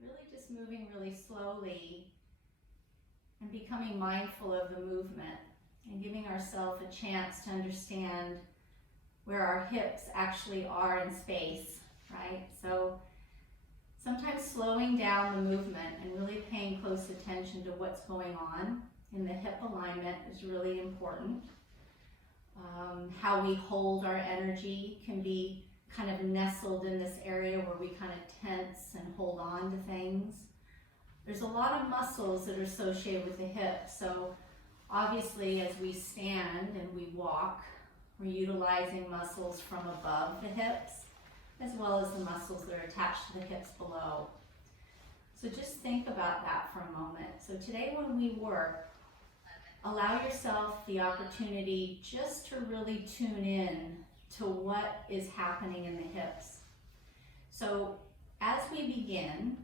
really just moving really slowly and becoming mindful of the movement and giving ourselves a chance to understand where our hips actually are in space, right? So sometimes slowing down the movement and really paying close attention to what's going on in the hip alignment is really important. How we hold our energy can be kind of nestled in this area where we kind of tense and hold on to things. There's a lot of muscles that are associated with the hips, so obviously as we stand and we walk, we're utilizing muscles from above the hips as well as the muscles that are attached to the hips below. So just think about that for a moment. So today when we work, allow yourself the opportunity just to really tune in to what is happening in the hips. So as we begin,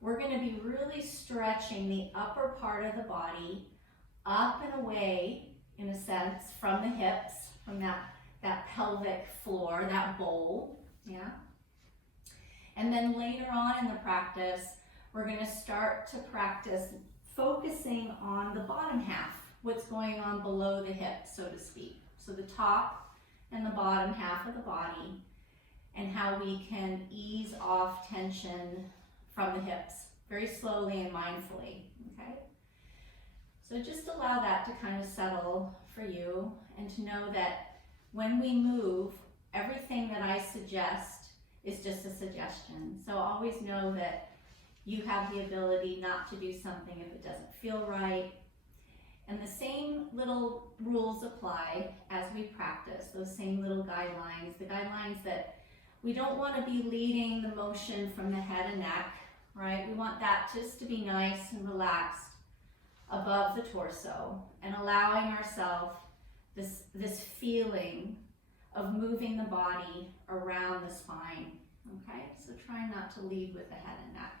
we're going to be really stretching the upper part of the body up and away, in a sense, from the hips, from that pelvic floor, that bowl, yeah? And then later on in the practice, we're going to start to practice focusing on the bottom half, what's going on below the hips, so to speak. So the top and the bottom half of the body, and how we can ease off tension from the hips, very slowly and mindfully, okay? So just allow that to kind of settle for you, and to know that when we move, everything that I suggest is just a suggestion. So always know that you have the ability not to do something if it doesn't feel right. And the same little rules apply as we practice, those same little guidelines, the guidelines that we don't want to be leading the motion from the head and neck, right? We want that just to be nice and relaxed above the torso, and allowing ourselves this feeling of moving the body around the spine, okay? So try not to lead with the head and neck.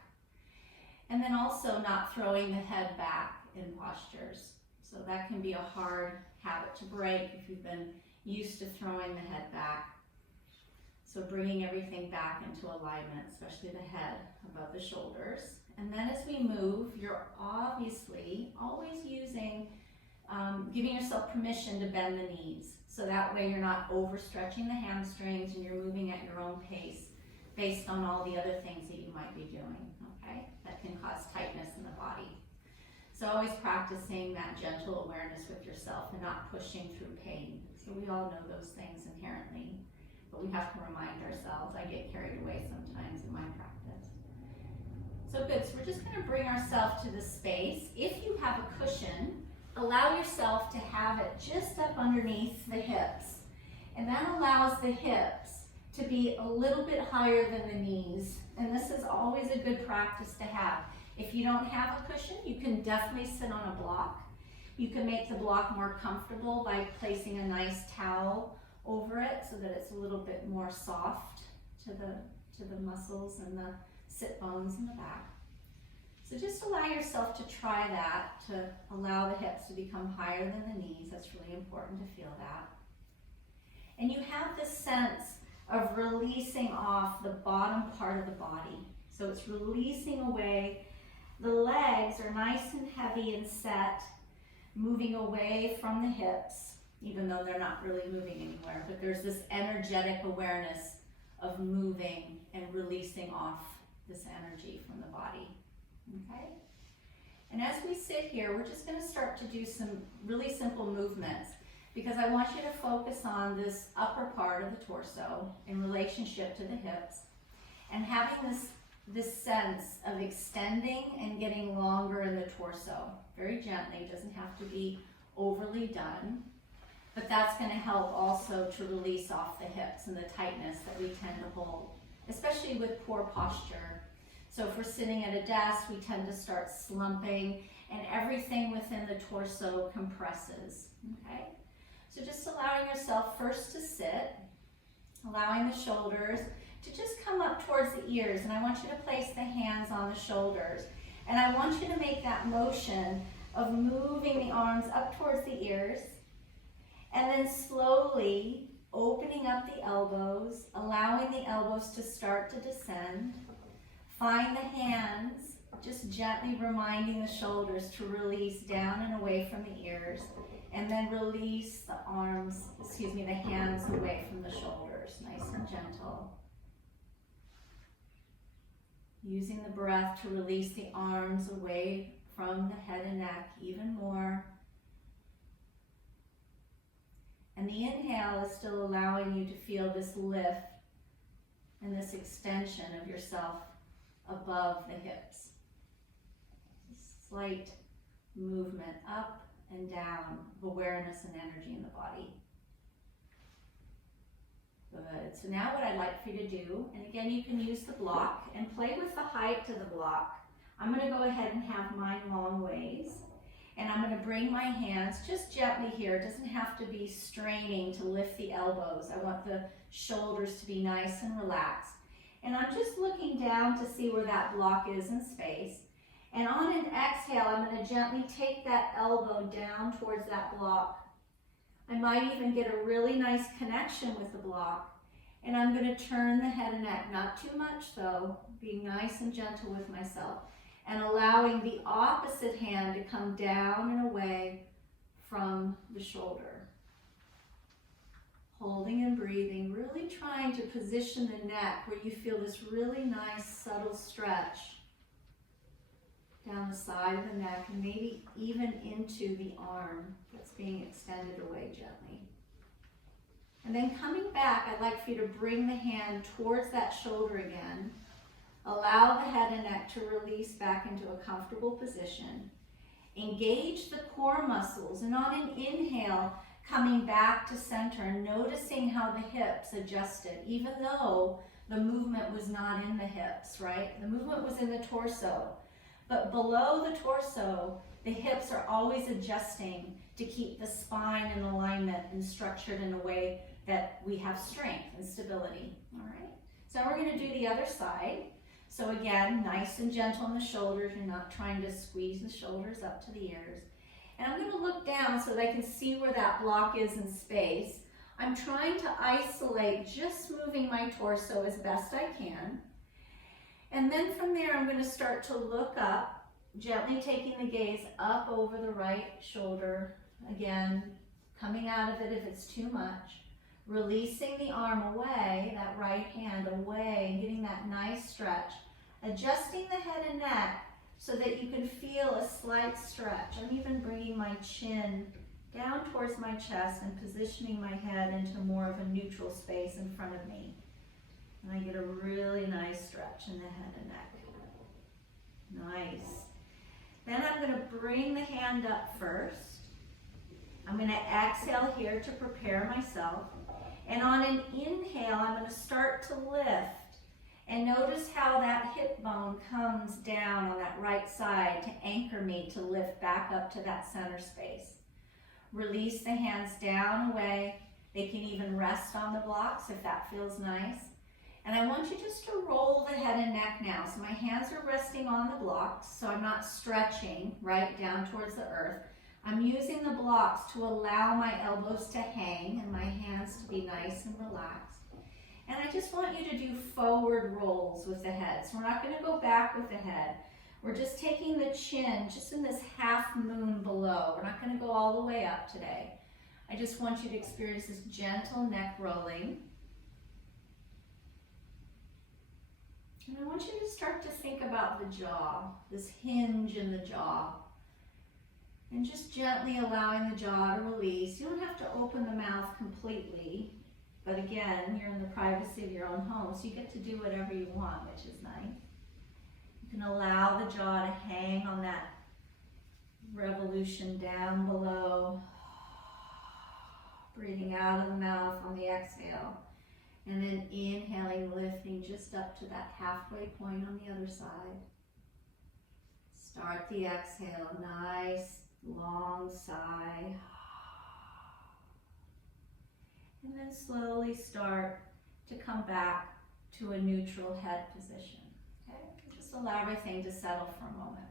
And then also not throwing the head back in postures. So that can be a hard habit to break if you've been used to throwing the head back. So bringing everything back into alignment, especially the head above the shoulders. And then as we move, you're obviously always using, giving yourself permission to bend the knees. So that way you're not overstretching the hamstrings and you're moving at your own pace based on all the other things that you might be doing, okay? That can cause tightness in the body. So always practicing that gentle awareness with yourself and not pushing through pain. So we all know those things inherently, but we have to remind ourselves. I get carried away sometimes in my practice. So good, so we're just gonna bring ourselves to the space. If you have a cushion, allow yourself to have it just up underneath the hips. And that allows the hips to be a little bit higher than the knees. And this is always a good practice to have. If you don't have a cushion, you can definitely sit on a block. You can make the block more comfortable by placing a nice towel over it so that it's a little bit more soft to the muscles and the sit bones in the back. So just allow yourself to try that, to allow the hips to become higher than the knees. That's really important to feel that. And you have this sense of releasing off the bottom part of the body. So it's releasing away. The legs are nice and heavy and set, moving away from the hips, even though they're not really moving anywhere. But there's this energetic awareness of moving and releasing off this energy from the body, okay? And as we sit here, we're just gonna start to do some really simple movements, because I want you to focus on this upper part of the torso in relationship to the hips, and having this sense of extending and getting longer in the torso. Very gently, it doesn't have to be overly done, but that's gonna help also to release off the hips and the tightness that we tend to hold, especially with poor posture. So if we're sitting at a desk, we tend to start slumping and everything within the torso compresses, okay? So just allowing yourself first to sit, allowing the shoulders to just come up towards the ears, and I want you to place the hands on the shoulders. And I want you to make that motion of moving the arms up towards the ears, and then slowly opening up the elbows, allowing the elbows to start to descend, Find the hands, just gently reminding the shoulders to release down and away from the ears, and then release the the hands away from the shoulders, nice and gentle. Using the breath to release the arms away from the head and neck even more. And the inhale is still allowing you to feel this lift and this extension of yourself above the hips. Slight movement up and down of awareness and energy in the body. Good. So now what I'd like for you to do, and again you can use the block and play with the height of the block. I'm going to go ahead and have mine long ways. And I'm going to bring my hands just gently here. It doesn't have to be straining to lift the elbows. I want the shoulders to be nice and relaxed. And I'm just looking down to see where that block is in space. And on an exhale, I'm going to gently take that elbow down towards that block. I might even get a really nice connection with the block. And I'm going to turn the head and neck, not too much though, being nice and gentle with myself. And allowing the opposite hand to come down and away from the shoulder. Holding and breathing, really trying to position the neck where you feel this really nice subtle stretch down the side of the neck and maybe even into the arm that's being extended away gently. And then coming back, I'd like for you to bring the hand towards that shoulder again. Allow the head and neck to release back into a comfortable position. Engage the core muscles, and on an inhale, coming back to center, noticing how the hips adjusted, even though the movement was not in the hips, right? The movement was in the torso. But below the torso, the hips are always adjusting to keep the spine in alignment and structured in a way that we have strength and stability, all right? So we're going to do the other side. So again, nice and gentle on the shoulders. You're not trying to squeeze the shoulders up to the ears. And I'm going to look down so that I can see where that block is in space. I'm trying to isolate, just moving my torso as best I can. And then from there, I'm going to start to look up, gently taking the gaze up over the right shoulder. Again, coming out of it if it's too much. Releasing the arm away, that right hand away, and getting that nice stretch. Adjusting the head and neck so that you can feel a slight stretch. I'm even bringing my chin down towards my chest and positioning my head into more of a neutral space in front of me. And I get a really nice stretch in the head and neck. Nice. Then I'm going to bring the hand up first. I'm going to exhale here to prepare myself. And on an inhale, I'm going to start to lift. And notice how that hip bone comes down on that right side to anchor me to lift back up to that center space. Release the hands down, away. They can even rest on the blocks if that feels nice. And I want you just to roll the head and neck now. So my hands are resting on the blocks, so I'm not stretching right down towards the earth. I'm using the blocks to allow my elbows to hang and my hands to be nice and relaxed. And I just want you to do forward rolls with the head. So we're not going to go back with the head. We're just taking the chin just in this half moon below. We're not going to go all the way up today. I just want you to experience this gentle neck rolling. And I want you to start to think about the jaw, this hinge in the jaw. And just gently allowing the jaw to release. You don't have to open the mouth completely. But again, you're in the privacy of your own home, so you get to do whatever you want, which is nice. You can allow the jaw to hang on that revolution down below. Breathing out of the mouth on the exhale. And then inhaling, lifting just up to that halfway point on the other side. Start the exhale, nice long sigh. And then slowly start to come back to a neutral head position. Okay? Just allow everything to settle for a moment.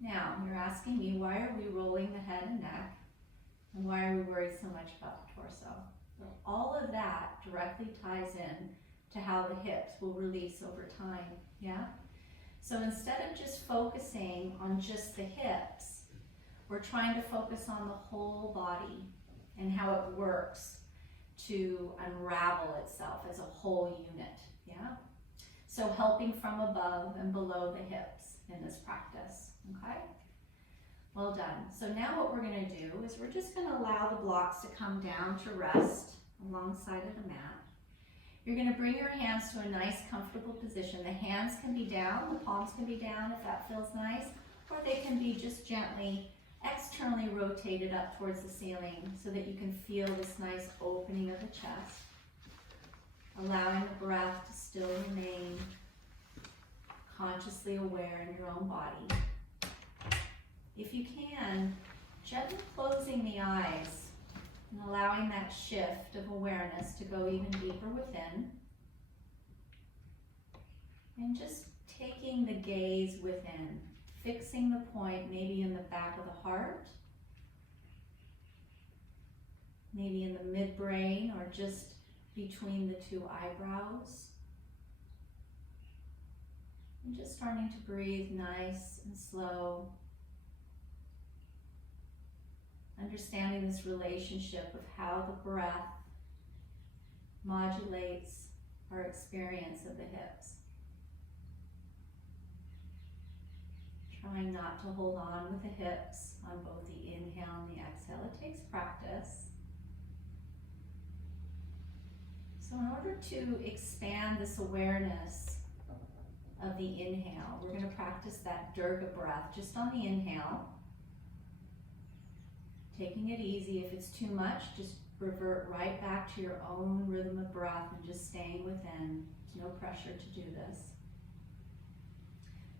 Now, you're asking me, why are we rolling the head and neck? And why are we worried so much about the torso? Well, all of that directly ties in to how the hips will release over time. Yeah? So instead of just focusing on just the hips, we're trying to focus on the whole body and how it works to unravel itself as a whole unit, yeah? So helping from above and below the hips in this practice, okay? Well done. So now what we're gonna do is we're just gonna allow the blocks to come down to rest alongside of the mat. You're gonna bring your hands to a nice, comfortable position. The hands can be down, the palms can be down if that feels nice, or they can be just gently externally rotated up towards the ceiling so that you can feel this nice opening of the chest, allowing the breath to still remain consciously aware in your own body. If you can, gently closing the eyes and allowing that shift of awareness to go even deeper within, and just taking the gaze within, fixing the point maybe in the back of the heart, maybe in the midbrain or just between the two eyebrows. And just starting to breathe nice and slow, understanding this relationship of how the breath modulates our experience of the hips. Trying not to hold on with the hips on both the inhale and the exhale. It takes practice. So in order to expand this awareness of the inhale, we're going to practice that Durga breath just on the inhale. Taking it easy. If it's too much, just revert right back to your own rhythm of breath and just staying within. There's no pressure to do this.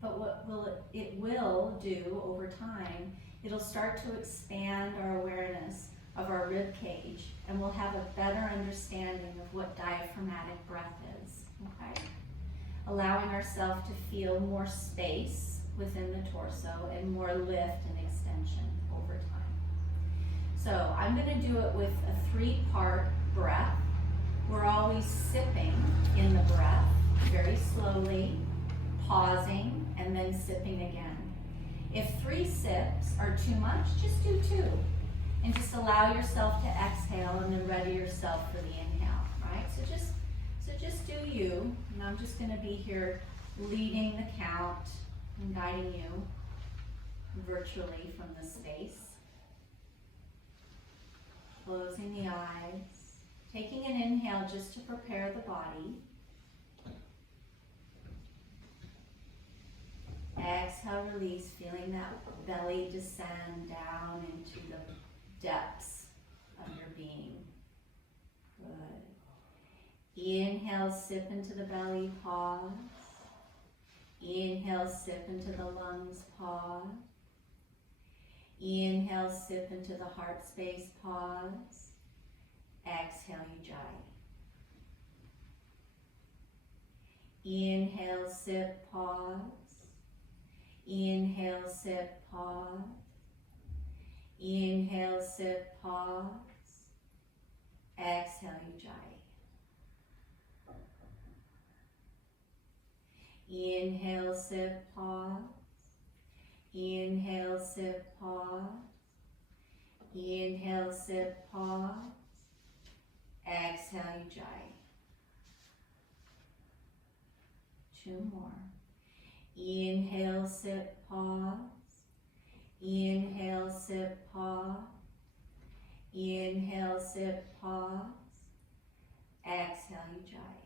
But what it will do over time, it'll start to expand our awareness of our rib cage, and we'll have a better understanding of what diaphragmatic breath is, okay? Allowing ourselves to feel more space within the torso and more lift and extension over time. So I'm going to do it with a 3-part breath. We're always sipping in the breath, very slowly, pausing, and then sipping again. If 3 sips are too much, just do 2. And just allow yourself to exhale and then ready yourself for the inhale, right? So just do you, and I'm just gonna be here leading the count and guiding you virtually from the space. Closing the eyes, taking an inhale just to prepare the body. Exhale, release, feeling that belly descend down into the depths of your being. Good. Inhale, sip into the belly, pause. Inhale, sip into the lungs, pause. Inhale, sip into the heart space, pause. Exhale, Ujjayi. Inhale, sip, pause. Inhale, sip, pause. Inhale, sip, pause. Exhale, Ujjayi. Inhale, sip, pause. Inhale, sip, pause. Inhale, sip, pause. Exhale, Ujjayi. 2 more. Inhale, sip, pause. Inhale, sip, pause. Inhale, sip, pause. Exhale, Ujjayi.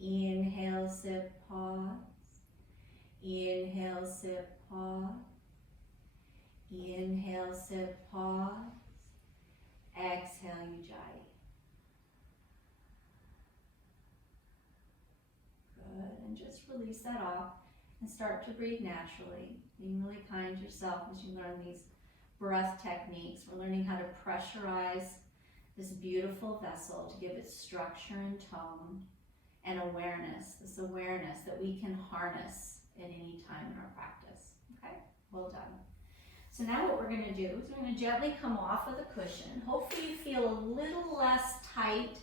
Inhale, sip, pause. Inhale, sip, pause. Inhale, sip, pause. Exhale, Ujjayi. Good, and just release that off and start to breathe naturally. Being really kind to yourself as you learn these breath techniques. We're learning how to pressurize this beautiful vessel to give it structure and tone and awareness, this awareness that we can harness at any time in our practice. Okay, well done. So now what we're going to do is we're going to gently come off of the cushion. Hopefully you feel a little less tight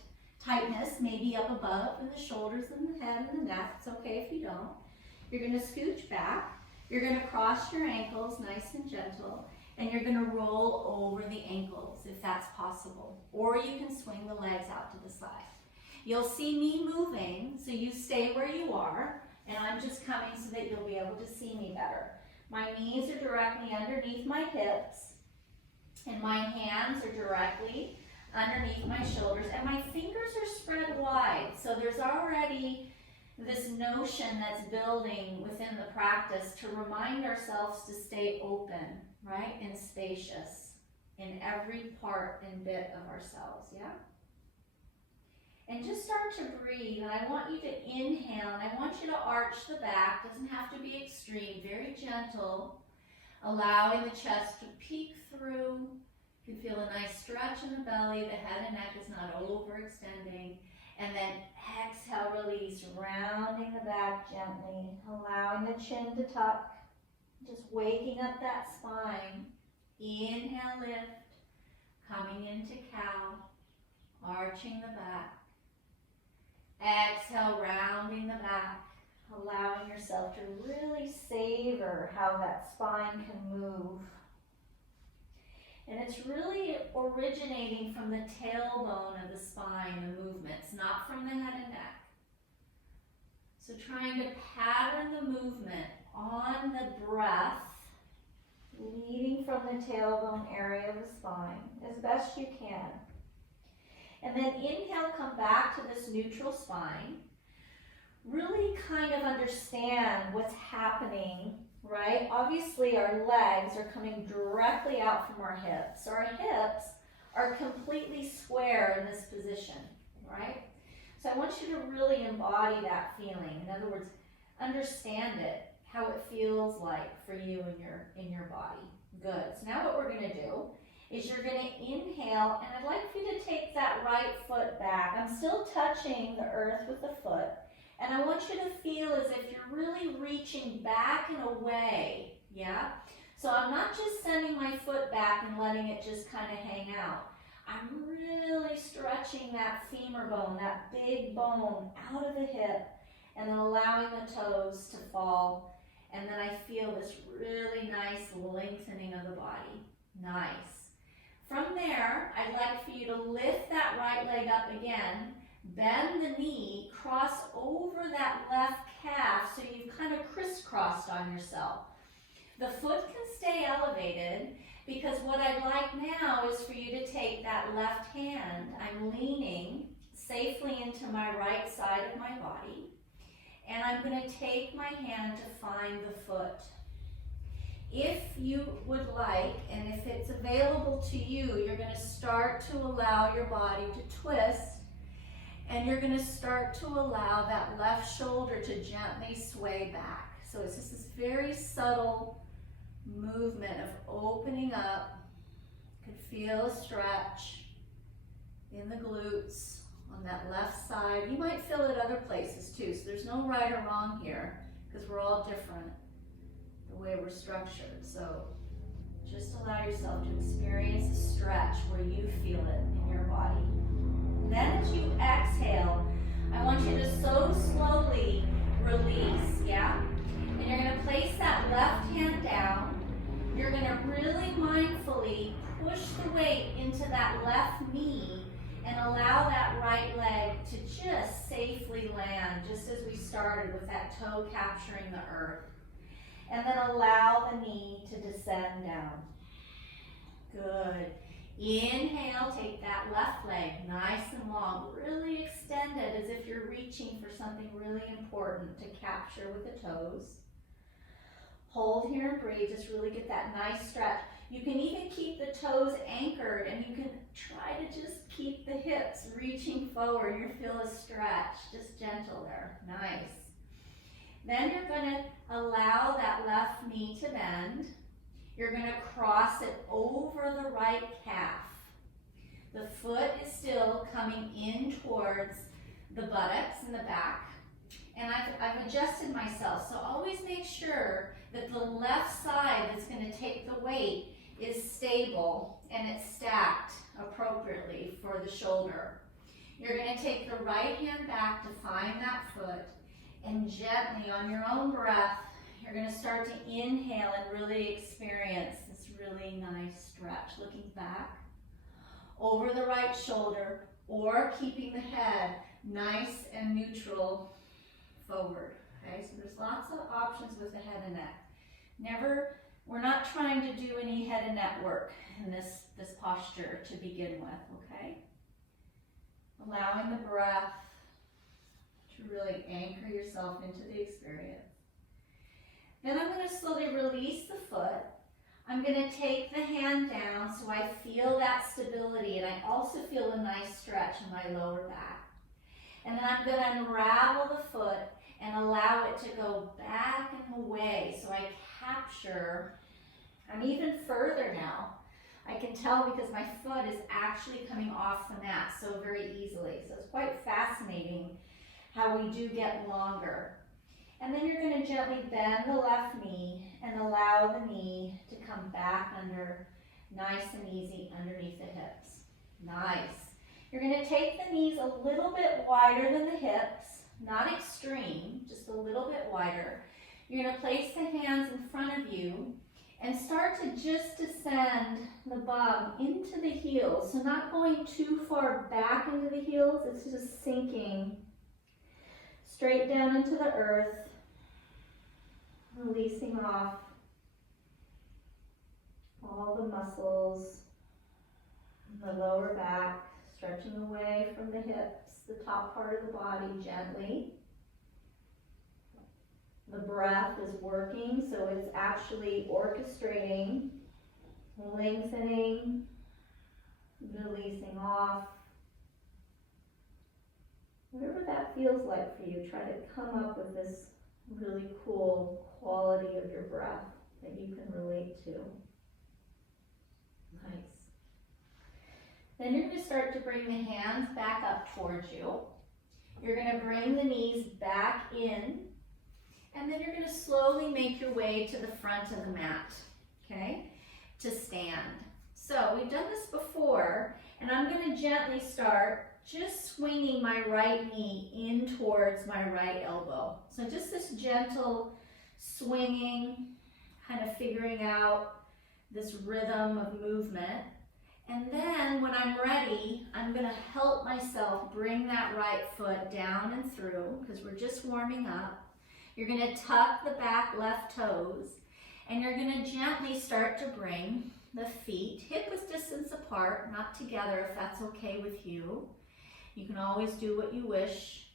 tightness, maybe up above in the shoulders and the head and the neck. It's okay if you don't. You're going to scooch back. You're going to cross your ankles nice and gentle, and you're going to roll over the ankles if that's possible. Or you can swing the legs out to the side. You'll see me moving, so you stay where you are, and I'm just coming so that you'll be able to see me better. My knees are directly underneath my hips, and my hands are directly underneath my shoulders, and my fingers are spread wide. So there's already this notion that's building within the practice to remind ourselves to stay open, right, and spacious in every part and bit of ourselves, yeah? And just start to breathe, and I want you to inhale, and I want you to arch the back. Doesn't have to be extreme, very gentle, allowing the chest to peek through. You can feel a nice stretch in the belly, the head and neck is not overextending. And then exhale, release, rounding the back gently, allowing the chin to tuck, just waking up that spine. Inhale, lift, coming into cow, arching the back. Exhale, rounding the back, allowing yourself to really savor how that spine can move. And it's really originating from the tailbone of the spine, the movements, not from the head and neck. So trying to pattern the movement on the breath, leading from the tailbone area of the spine as best you can. And then inhale, come back to this neutral spine. Really kind of understand what's happening, right? Obviously our legs are coming directly out from our hips. So our hips are completely square in this position, right? So I want you to really embody that feeling. In other words, understand it, how it feels like for you in your body. Good. So now what we're going to do is you're going to inhale, and I'd like for you to take that right foot back. I'm still touching the earth with the foot, and I want you to feel as if you're really reaching back and away, yeah? So I'm not just sending my foot back and letting it just kind of hang out. I'm really stretching that femur bone, that big bone, out of the hip, and then allowing the toes to fall. And then I feel this really nice lengthening of the body. Nice. From there, I'd like for you to lift that right leg up again, bend the knee, cross over that left calf so you've kind of crisscrossed on yourself. The foot can stay elevated because what I'd like now is for you to take that left hand. I'm leaning safely into my right side of my body, and I'm going to take my hand to find the foot. If you would like, and if it's available to you, you're going to start to allow your body to twist, and you're going to start to allow that left shoulder to gently sway back. So it's just this very subtle movement of opening up. You could feel a stretch in the glutes on that left side. You might feel it other places too, so there's no right or wrong here because we're all different the way we're structured. So just allow yourself to experience a stretch where you feel it in your body. And then as you exhale, I want you to so slowly release, yeah? And you're going to place that left hand down. You're going to really mindfully push the weight into that left knee and allow that right leg to just safely land, just as we started with that toe capturing the earth. And then allow the knee to descend down. Good. Inhale, take that left leg nice and long. Really extend it as if you're reaching for something really important to capture with the toes. Hold here and breathe. Just really get that nice stretch. You can even keep the toes anchored, and you can try to just keep the hips reaching forward. You feel a stretch, just gentle there. Nice. Then you're going to allow that left knee to bend. You're going to cross it over the right calf. The foot is still coming in towards the buttocks and the back. And I've adjusted myself, so always make sure that the left side that's going to take the weight is stable and it's stacked appropriately for the shoulder. You're going to take the right hand back to find that foot, and gently on your own breath, you're going to start to inhale and really experience this really nice stretch. Looking back over the right shoulder, or keeping the head nice and neutral forward. Okay, so there's lots of options with the head and neck. We're not trying to do any head and neck work in this posture to begin with, okay? Allowing the breath to really anchor yourself into the experience. Then I'm going to slowly release the foot. I'm going to take the hand down so I feel that stability, and I also feel a nice stretch in my lower back. And then I'm going to unravel the foot and allow it to go back and away so I capture. I'm even further now. I can tell because my foot is actually coming off the mat so very easily. So it's quite fascinating how we do get longer. And then you're going to gently bend the left knee and allow the knee to come back under, nice and easy underneath the hips. Nice. You're going to take the knees a little bit wider than the hips, not extreme, just a little bit wider. You're going to place the hands in front of you and start to just descend the bum into the heels. So not going too far back into the heels, it's just sinking straight down into the earth, releasing off all the muscles in the lower back, stretching away from the hips, the top part of the body gently. The breath is working, so it's actually orchestrating, lengthening, releasing off. Whatever that feels like for you, try to come up with this really cool quality of your breath that you can relate to. Nice. Then you're going to start to bring the hands back up towards you. You're going to bring the knees back in, and then you're going to slowly make your way to the front of the mat, okay, to stand. So we've done this before, and I'm going to gently start just swinging my right knee in towards my right elbow. So just this gentle swinging, kind of figuring out this rhythm of movement. And then when I'm ready, I'm going to help myself bring that right foot down and through, because we're just warming up. You're going to tuck the back left toes, and you're going to gently start to bring the feet hip-width distance apart, not together if that's okay with you. You can always do what you wish,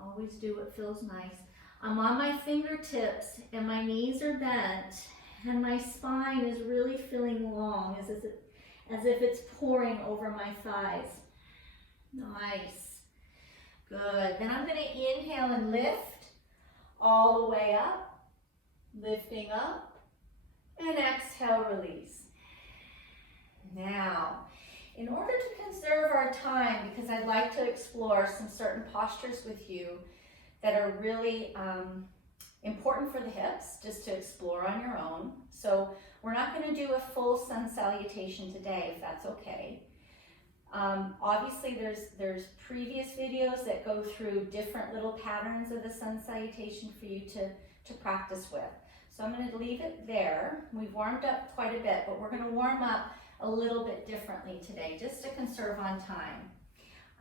always do what feels nice. I'm on my fingertips and my knees are bent and my spine is really feeling long as if it's pouring over my thighs. Nice. Good. Then I'm going to inhale and lift all the way up, lifting up, and exhale, release. Now, in order to conserve our time, because I'd like to explore some certain postures with you that are really important for the hips, just to explore on your own. So we're not going to do a full sun salutation today, if that's okay. Obviously, there's previous videos that go through different little patterns of the sun salutation for you to practice with. So I'm going to leave it there. We've warmed up quite a bit, but we're going to warm up a little bit differently today, just to conserve on time.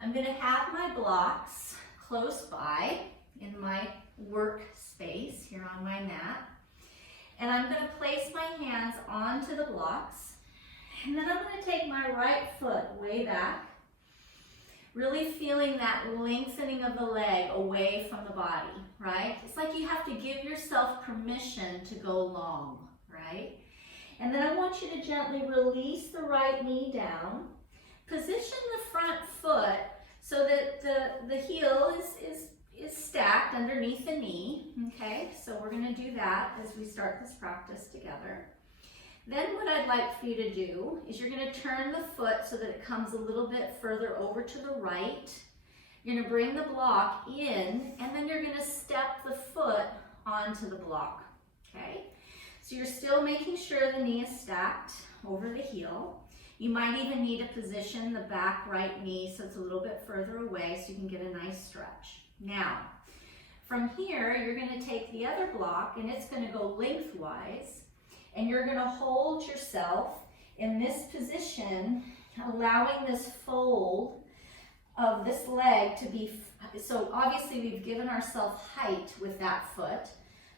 I'm going to have my blocks close by in my workspace here on my mat. And I'm going to place my hands onto the blocks. And then I'm going to take my right foot way back, really feeling that lengthening of the leg away from the body, right? It's like you have to give yourself permission to go long, right? And then I want you to gently release the right knee down. Position the front foot so that the heel is stacked underneath the knee, okay? So we're going to do that as we start this practice together. Then what I'd like for you to do is you're going to turn the foot so that it comes a little bit further over to the right. You're going to bring the block in, and then you're going to step the foot onto the block, okay? So you're still making sure the knee is stacked over the heel. You might even need to position the back right knee so it's a little bit further away so you can get a nice stretch. Now, from here, you're going to take the other block and it's going to go lengthwise, and you're going to hold yourself in this position, allowing this fold of this leg to be, so obviously we've given ourselves height with that foot.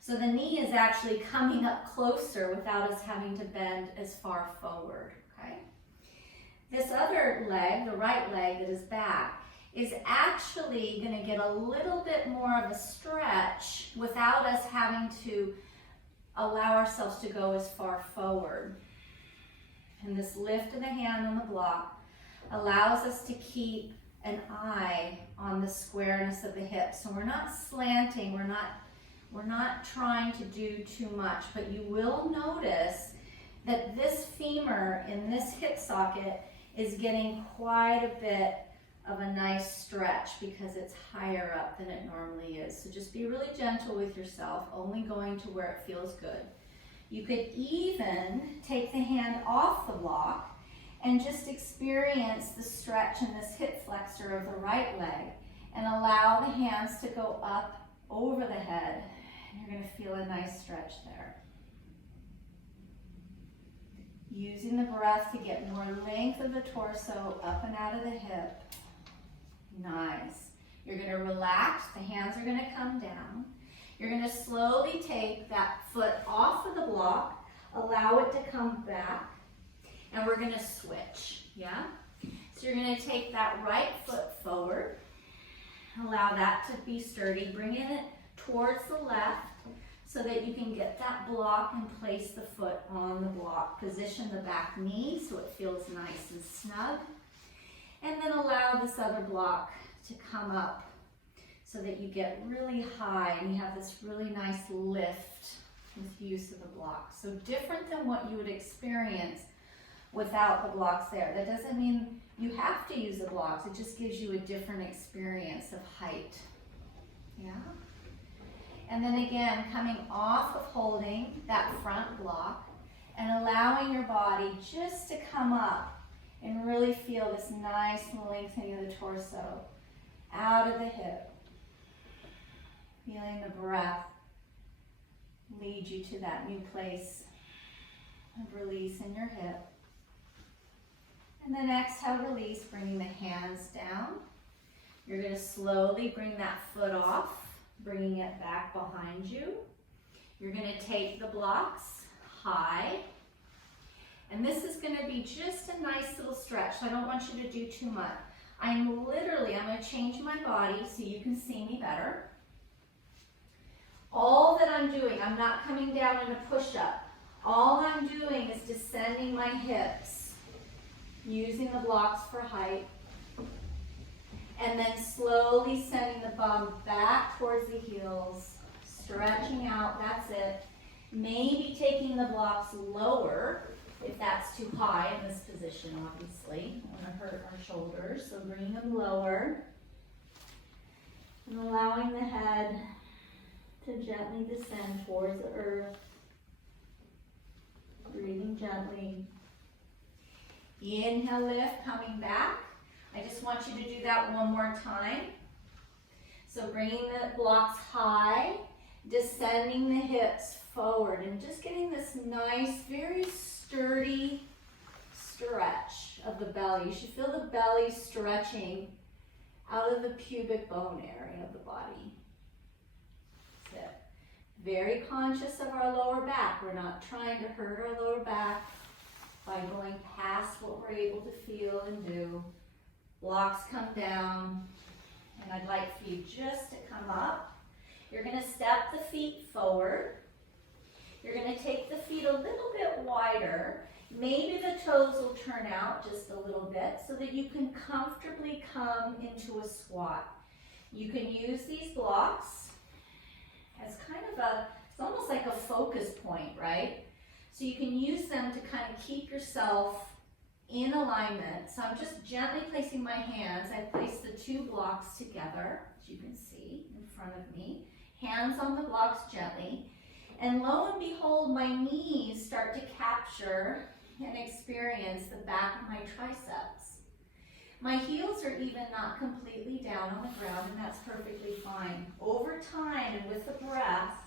So the knee is actually coming up closer without us having to bend as far forward, okay? This other leg, the right leg that is back, is actually going to get a little bit more of a stretch without us having to allow ourselves to go as far forward. And this lift of the hand on the block allows us to keep an eye on the squareness of the hips. So we're not slanting, we're not trying to do too much, but you will notice that this femur in this hip socket is getting quite a bit of a nice stretch because it's higher up than it normally is. So just be really gentle with yourself, only going to where it feels good. You could even take the hand off the block and just experience the stretch in this hip flexor of the right leg and allow the hands to go up over the head. And you're going to feel a nice stretch there. Using the breath to get more length of the torso up and out of the hip. Nice. You're going to relax. The hands are going to come down. You're going to slowly take that foot off of the block, allow it to come back, and we're going to switch, yeah? So you're going to take that right foot forward, allow that to be sturdy, bring it towards the left so that you can get that block and place the foot on the block. Position the back knee so it feels nice and snug, and then allow this other block to come up so that you get really high and you have this really nice lift with use of the block. So different than what you would experience without the blocks there. That doesn't mean you have to use the blocks. It just gives you a different experience of height. Yeah? And then again, coming off of holding that front block and allowing your body just to come up and really feel this nice lengthening of the torso out of the hip. Feeling the breath lead you to that new place of release in your hip. And then exhale, release, bringing the hands down. You're going to slowly bring that foot off, bringing it back behind you. You're going to take the blocks high. And this is going to be just a nice little stretch. So I don't want you to do too much. I'm going to change my body so you can see me better. All that I'm doing, I'm not coming down in a push-up. All I'm doing is descending my hips, using the blocks for height, and then slowly sending the bum back towards the heels, stretching out, that's it. Maybe taking the blocks lower if that's too high in this position, obviously. I want to hurt our shoulders, so bringing them lower and allowing the head to gently descend towards the earth. Breathing gently. Inhale, lift, coming back. I just want you to do that one more time. So bringing the blocks high, descending the hips forward, and just getting this nice, very sturdy stretch of the belly. You should feel the belly stretching out of the pubic bone area of the body. That's it. Very conscious of our lower back. We're not trying to hurt our lower back by going past what we're able to feel and do. Blocks come down, and I'd like for you just to come up. You're going to step the feet forward. You're going to take the feet a little bit wider. Maybe the toes will turn out just a little bit so that you can comfortably come into a squat. You can use these blocks as kind of it's almost like a focus point, right? So you can use them to kind of keep yourself in alignment. So I'm just gently placing my hands. I place the two blocks together, as you can see in front of me. Hands on the blocks gently. And lo and behold, my knees start to capture and experience the back of my triceps. My heels are even not completely down on the ground, and that's perfectly fine. Over time and with the breath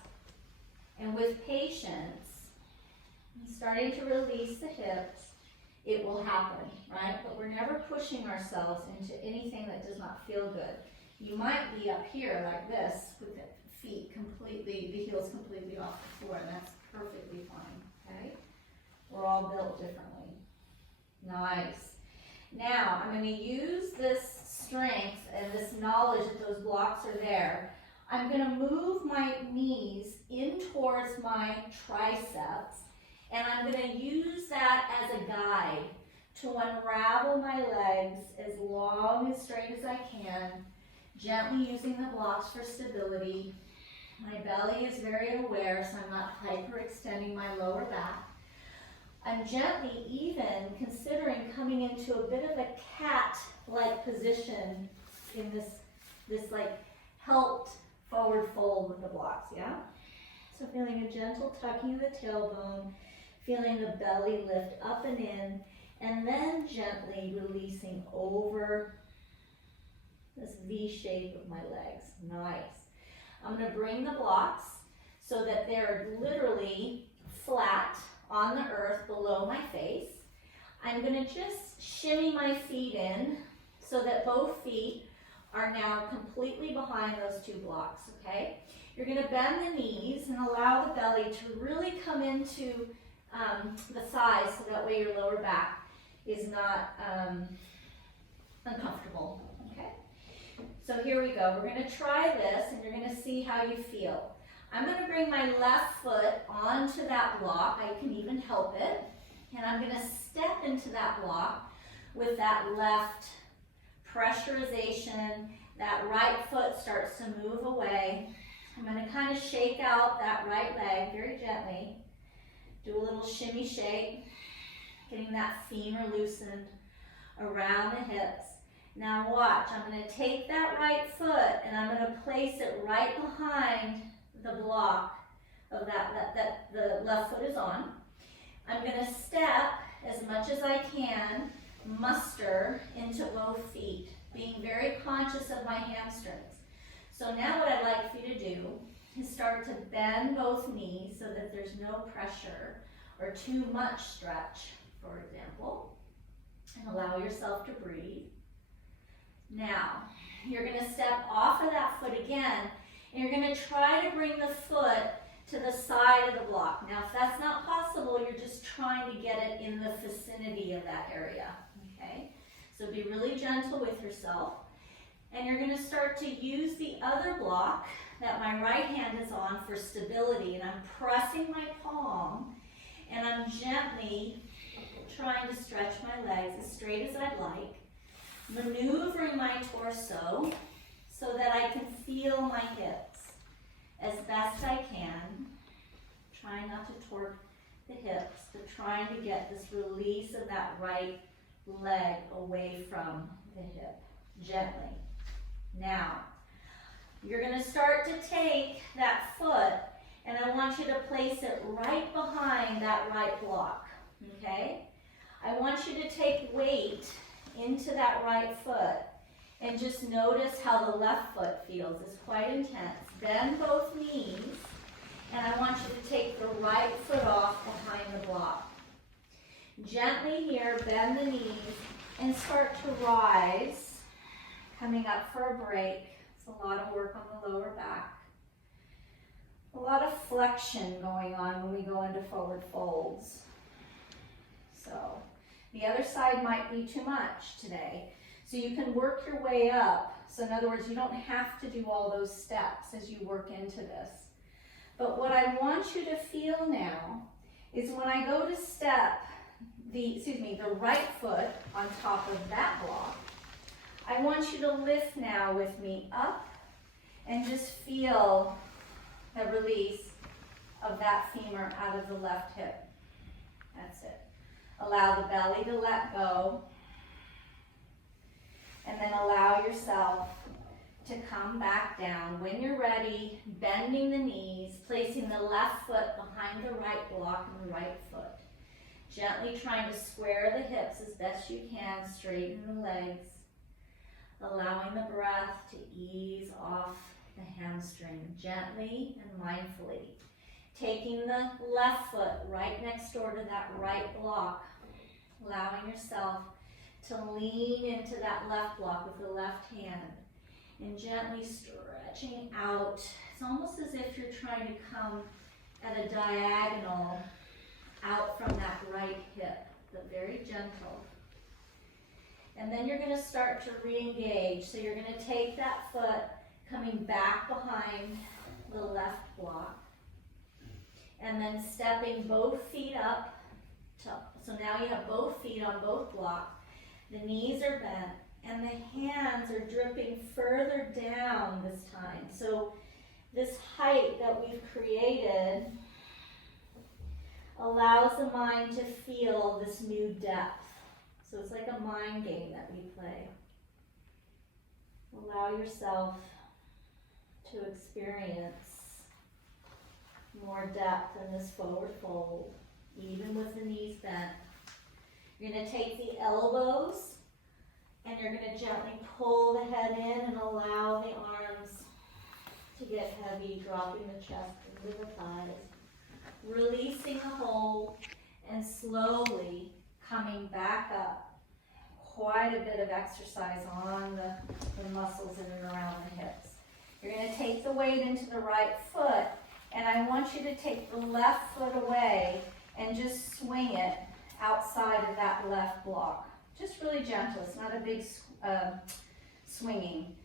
and with patience, and starting to release the hips, it will happen, right? But we're never pushing ourselves into anything that does not feel good. You might be up here like this with the feet completely, the heels completely off the floor, and that's perfectly fine, okay? We're all built differently. Nice. Now, I'm going to use this strength and this knowledge that those blocks are there. I'm going to move my knees in towards my triceps, and I'm going to use that as a guide to unravel my legs as long as straight as I can, gently using the blocks for stability. My belly is very aware, so I'm not hyperextending my lower back. I'm gently even considering coming into a bit of a cat-like position in this like helped forward fold with the blocks, yeah? So feeling a gentle tucking of the tailbone, feeling the belly lift up and in, and then gently releasing over this V shape of my legs. Nice. I'm going to bring the blocks so that they're literally flat on the earth below my face. I'm going to just shimmy my feet in so that both feet are now completely behind those two blocks, okay? You're going to bend the knees and allow the belly to really come into the thighs so that way your lower back is not uncomfortable, okay? So here we go. We're going to try this and you're going to see how you feel. I'm going to bring my left foot onto that block. I can even help it. And I'm going to step into that block with that left pressurization. That right foot starts to move away. I'm going to kind of shake out that right leg very gently. Do a little shimmy shake, getting that femur loosened around the hips. Now watch, I'm going to take that right foot and I'm going to place it right behind the block of that the left foot is on. I'm going to step as much as I can, muster into both feet, being very conscious of my hamstrings. So now what I'd like for you to do is start to bend both knees so that there's no pressure or too much stretch, for example, and allow yourself to breathe. Now, you're going to step off of that foot again, and you're going to try to bring the foot to the side of the block. Now, if that's not possible, you're just trying to get it in the vicinity of that area, okay? So be really gentle with yourself. And you're going to start to use the other block that my right hand is on for stability, and I'm pressing my palm, and I'm gently trying to stretch my legs as straight as I'd like, maneuvering my torso so that I can feel my hips as best I can. Trying not to torque the hips, but trying to get this release of that right leg away from the hip, gently. Now, you're going to start to take that foot and I want you to place it right behind that right block, okay? I want you to take weight into that right foot and just notice how the left foot feels. It's quite intense. Bend both knees, and I want you to take the right foot off behind the block. Gently here, bend the knees and start to rise, coming up for a break. It's a lot of work on the lower back. A lot of flexion going on when we go into forward folds. So the other side might be too much today. So you can work your way up. So in other words, you don't have to do all those steps as you work into this. But what I want you to feel now is when I go to step the right foot on top of that block, I want you to lift now with me up and just feel the release of that femur out of the left hip. That's it. Allow the belly to let go, and then allow yourself to come back down. When you're ready, bending the knees, placing the left foot behind the right block and the right foot. Gently trying to square the hips as best you can, straighten the legs, allowing the breath to ease off the hamstring gently and mindfully. Taking the left foot right next door to that right block, allowing yourself to lean into that left block with the left hand and gently stretching out. It's almost as if you're trying to come at a diagonal out from that right hip, but very gentle. And then you're going to start to re-engage. So you're going to take that foot coming back behind the left block and then stepping both feet up. So now you have both feet on both blocks. The knees are bent and the hands are dripping further down this time. So this height that we've created allows the mind to feel this new depth. So it's like a mind game that we play. Allow yourself to experience more depth in this forward fold, even with the knees bent. You're going to take the elbows and you're going to gently pull the head in and allow the arms to get heavy, dropping the chest into the thighs. Releasing the hold and slowly coming back up. Quite a bit of exercise on the muscles in and around the hips. You're going to take the weight into the right foot, and I want you to take the left foot away and just swing it outside of that left block. Just really gentle. It's not a big swinging.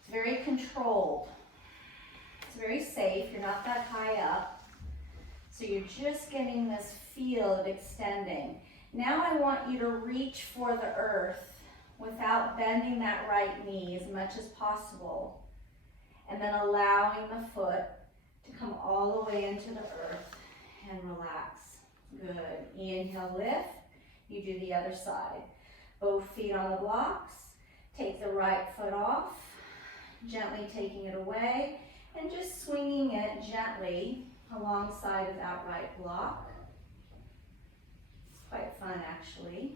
It's very controlled. It's very safe. You're not that high up. So you're just getting this feel of extending. Now I want you to reach for the earth without bending that right knee as much as possible. And then allowing the foot to come all the way into the earth and relax. Good. Inhale, lift. You do the other side. Both feet on the blocks. Take the right foot off. Gently taking it away. And just swinging it gently alongside of that right block. It's quite fun actually.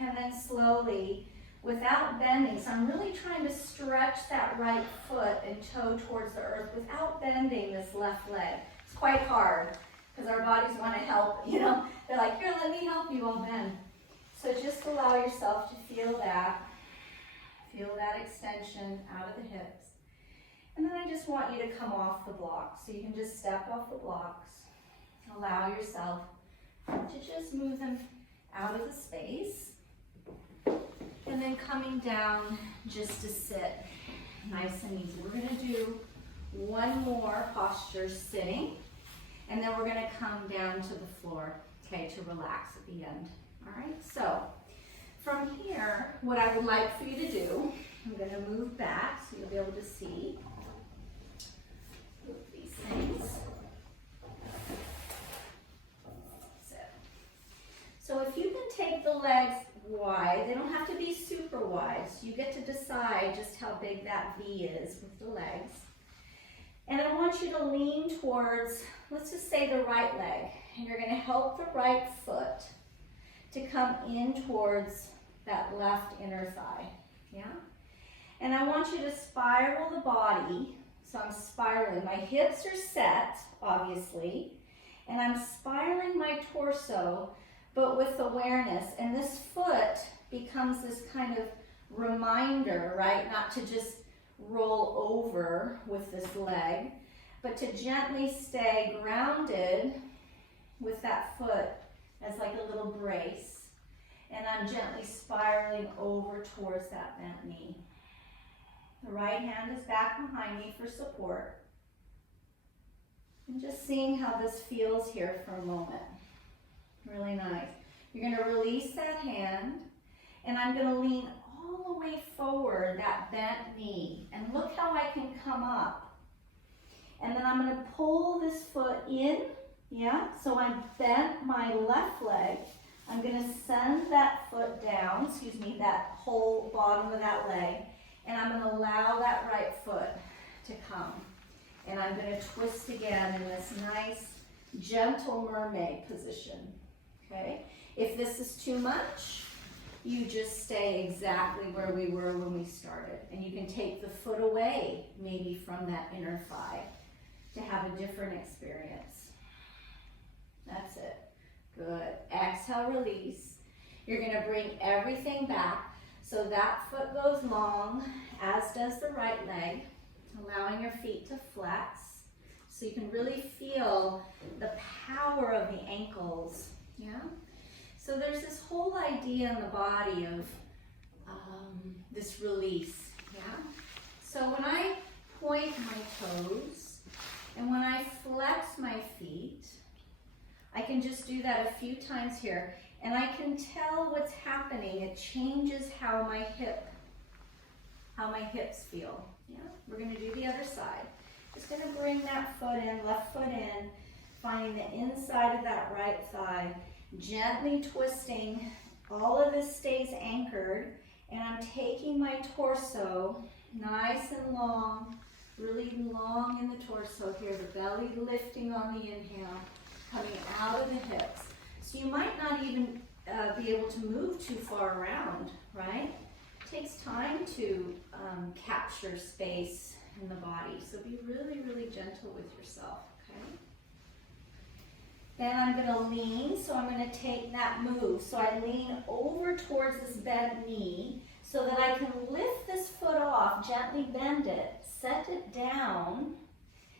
And then slowly, without bending, so I'm really trying to stretch that right foot and toe towards the earth without bending this left leg. It's quite hard because our bodies want to help, you know. They're like, here, let me help you, I'll bend. So just allow yourself to feel that extension out of the hips. And then I just want you to come off the blocks. So you can just step off the blocks. Allow yourself to just move them out of the space. And then coming down just to sit nice and easy. We're going to do one more posture sitting. And then we're going to come down to the floor, okay, to relax at the end. All right, so from here, what I would like for you to do, I'm going to move back so you'll be able to see these things. So if you can take the legs wide, they don't have to be super wide, so you get to decide just how big that V is with the legs. And I want you to lean towards, let's just say the right leg, and you're going to help the right foot to come in towards that left inner thigh, yeah? And I want you to spiral the body. So I'm spiraling. My hips are set, obviously, and I'm spiraling my torso, but with awareness. And this foot becomes this kind of reminder, right? Not to just roll over with this leg, but to gently stay grounded with that foot as like a little brace. And I'm gently spiraling over towards that bent knee. The right hand is back behind me for support. And just seeing how this feels here for a moment. Really nice. You're going to release that hand, and I'm going to lean all the way forward, that bent knee. And look how I can come up. And then I'm going to pull this foot in, yeah? So I bent my left leg. I'm going to send that foot down, that whole bottom of that leg. And I'm going to allow that right foot to come. And I'm going to twist again in this nice, gentle mermaid position. okay? If this is too much, you just stay exactly where we were when we started. And you can take the foot away, maybe from that inner thigh, to have a different experience. That's it. Good. Exhale, release. You're going to bring everything back. So that foot goes long, as does the right leg, allowing your feet to flex. So you can really feel the power of the ankles, yeah? So there's this whole idea in the body of this release, yeah? So when I point my toes and when I flex my feet, I can just do that a few times here, and I can tell what's happening. It changes how my hips feel, yeah? We're gonna do the other side. Just gonna bring that foot in, left foot in, finding the inside of that right thigh, gently twisting. All of this stays anchored, and I'm taking my torso nice and long, really long in the torso here, the belly lifting on the inhale, coming out of the hips. So you might not even be able to move too far around, right? It takes time to capture space in the body. So be really, really gentle with yourself, okay? Then I'm going to lean, so I'm going to take that move. So I lean over towards this bent knee so that I can lift this foot off, gently bend it, set it down,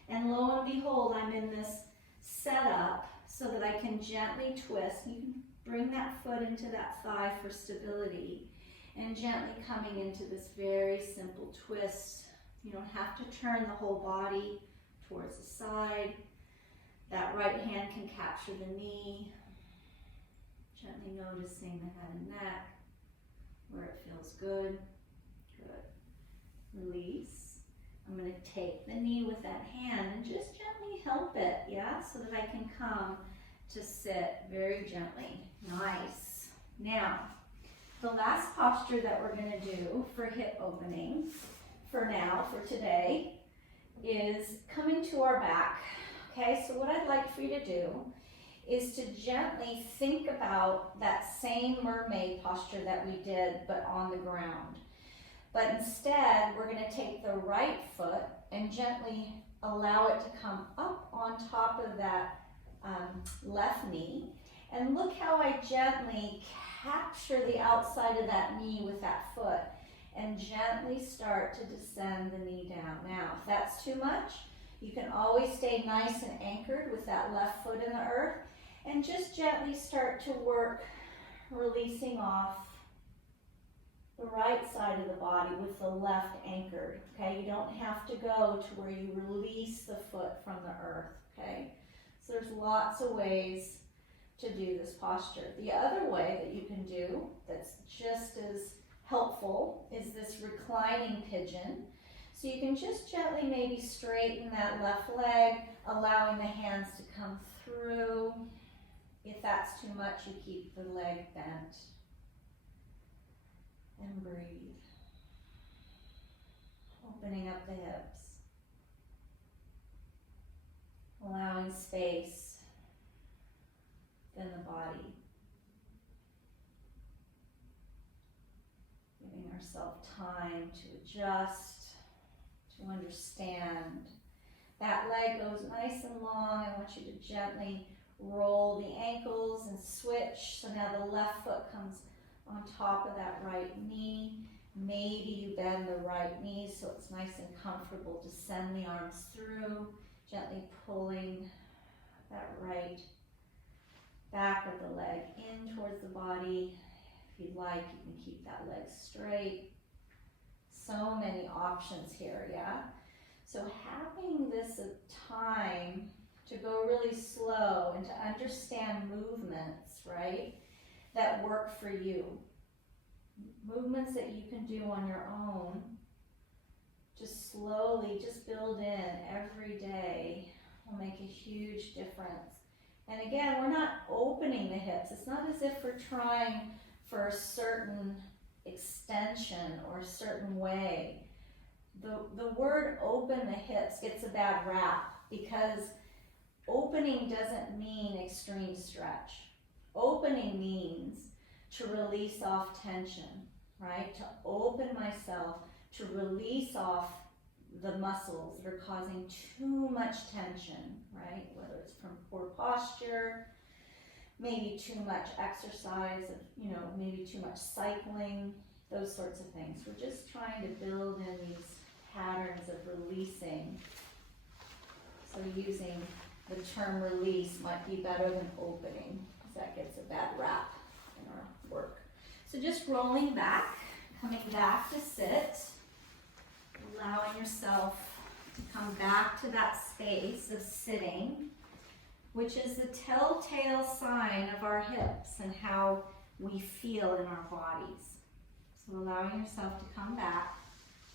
and lo and behold, I'm in this setup so that I can gently twist. You can bring that foot into that thigh for stability, and gently coming into this very simple twist. You don't have to turn the whole body towards the side. That right hand can capture the knee. Gently noticing the head and neck, where it feels good. Good. Release. I'm going to take the knee with that hand and just gently help it, yeah? So that I can come to sit very gently. Nice. Now, the last posture that we're going to do for hip opening, for now, for today, is coming to our back. Okay, so what I'd like for you to do is to gently think about that same mermaid posture that we did, but on the ground. But instead, we're going to take the right foot and gently allow it to come up on top of that left knee. And look how I gently capture the outside of that knee with that foot and gently start to descend the knee down. Now, if that's too much, you can always stay nice and anchored with that left foot in the earth and just gently start to work, releasing off the right side of the body with the left anchored, okay? You don't have to go to where you release the foot from the earth, okay? So there's lots of ways to do this posture. The other way that you can do that's just as helpful is this reclining pigeon. So you can just gently maybe straighten that left leg, allowing the hands to come through. If that's too much, you keep the leg bent. And breathe. Opening up the hips. Allowing space in the body. Giving ourselves time to adjust, to understand. That leg goes nice and long. I want you to gently roll the ankles and switch. So now the left foot comes on top of that right knee. Maybe you bend the right knee so it's nice and comfortable to send the arms through, gently pulling that right back of the leg in towards the body. If you'd like, you can keep that leg straight. So many options here, yeah? So having this time to go really slow and to understand movements, right, that work for you. Movements that you can do on your own, just slowly, just build in every day will make a huge difference. And again, we're not opening the hips. It's not as if we're trying for a certain extension or a certain way. The word open the hips gets a bad rap because opening doesn't mean extreme stretch. Opening means to release off tension, right? To open myself, to release off the muscles that are causing too much tension, right? Whether it's from poor posture, maybe too much exercise, maybe too much cycling, those sorts of things. We're just trying to build in these patterns of releasing. So using the term release might be better than opening, because that gets a bad rap in our work. So just rolling back, coming back to sit, allowing yourself to come back to that space of sitting, which is the telltale sign of our hips and how we feel in our bodies. So allowing yourself to come back,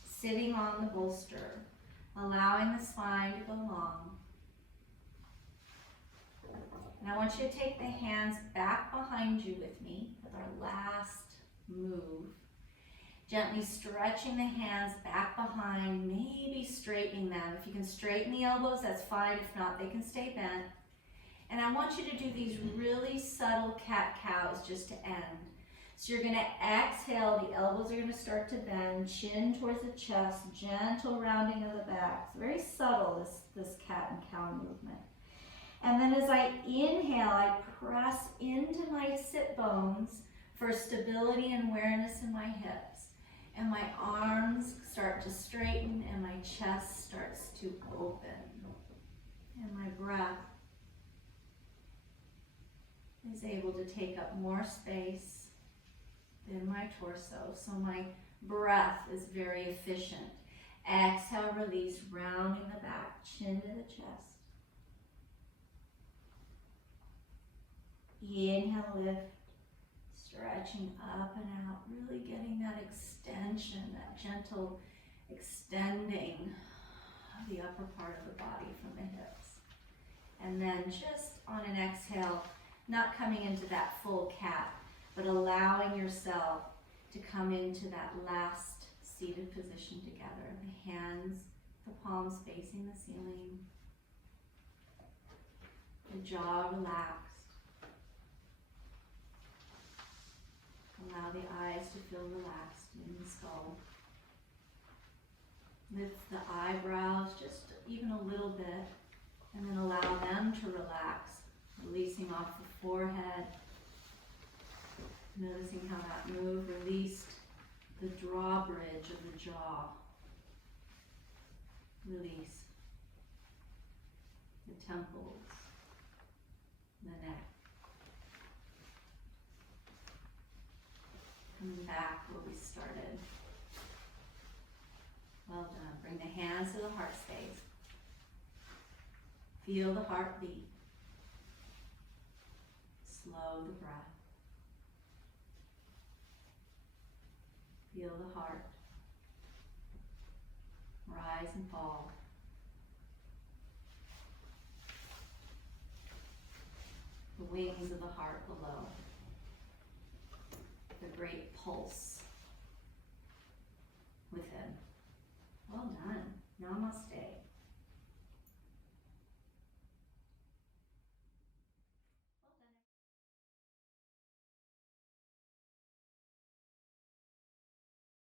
sitting on the bolster, allowing the spine to go long. And I want you to take the hands back behind you with me with our last move. Gently stretching the hands back behind, maybe straightening them. If you can straighten the elbows, that's fine. If not, they can stay bent. And I want you to do these really subtle cat-cows just to end. So you're going to exhale, the elbows are going to start to bend, chin towards the chest, gentle rounding of the back. It's very subtle, this cat and cow movement. And then as I inhale, I press into my sit bones for stability and awareness in my hips. And my arms start to straighten and my chest starts to open. And my breath is able to take up more space than my torso. So my breath is very efficient. Exhale, release, rounding the back, chin to the chest. Inhale, lift, stretching up and out, really getting that extension, that gentle extending of the upper part of the body from the hips. And then just on an exhale, not coming into that full cat, but allowing yourself to come into that last seated position together. The hands, the palms facing the ceiling, the jaw relaxed. Allow the eyes to feel relaxed in the skull. Lift the eyebrows just even a little bit, and then allow them to relax, releasing off the forehead. Noticing how that move released the drawbridge of the jaw. Release the temples, the neck. Coming back where we started. Well done. Bring the hands to the heart space. Feel the heartbeat. Slow the breath. Feel the heart rise and fall. The wings of the heart below. The great pulse within. Well done. Namaste.